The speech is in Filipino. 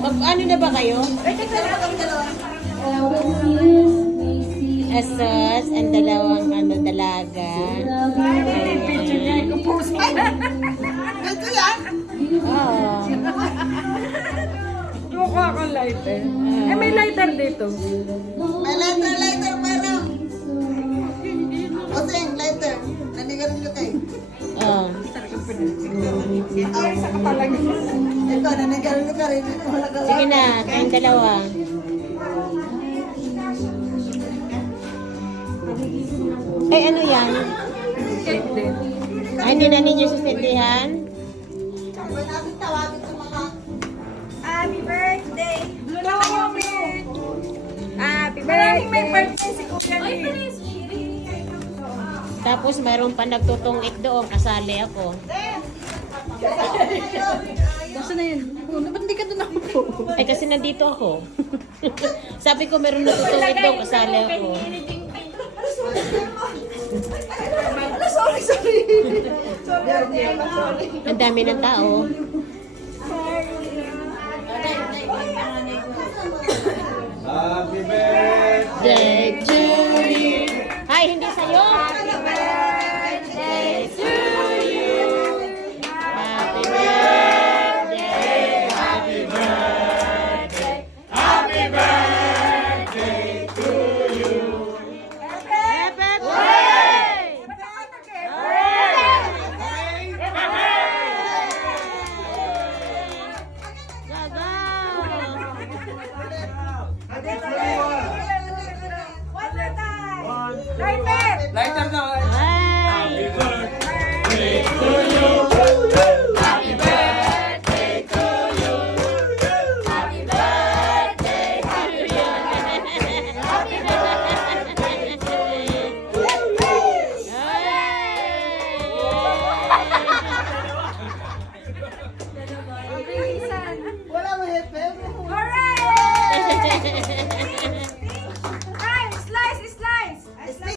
Ano na ba kayo? Asos, ang dalawang dalaga. Picture niya, i-post mo. Ganito yan? Oo. Mukha kang lighter. Eh, may lighter dito. May lighter, pero. Oseng, lighter. Nanigarin ko kayo. Oo. Ay, saka talaga. Ito, nanigarin ko ka rin. Sige na, tayong dalawa. Eh, ano yan? Cake din. Ay, hindi na ninyo susindihan? Sabay natin tawagin sa mga... Happy birthday! Happy Maraming may birthday! birthday si Kuya Lee. Tapos mayroon pa nagtutungit doon, kasali ako. Basta na yun. Ba't hindi ka doon ako? Ay, kasi nandito ako. Sabi ko mayroon nagtutungit doon, kasali ako. Sorry. Sorry, Ate Emma, sorry. Ang dami ng tao.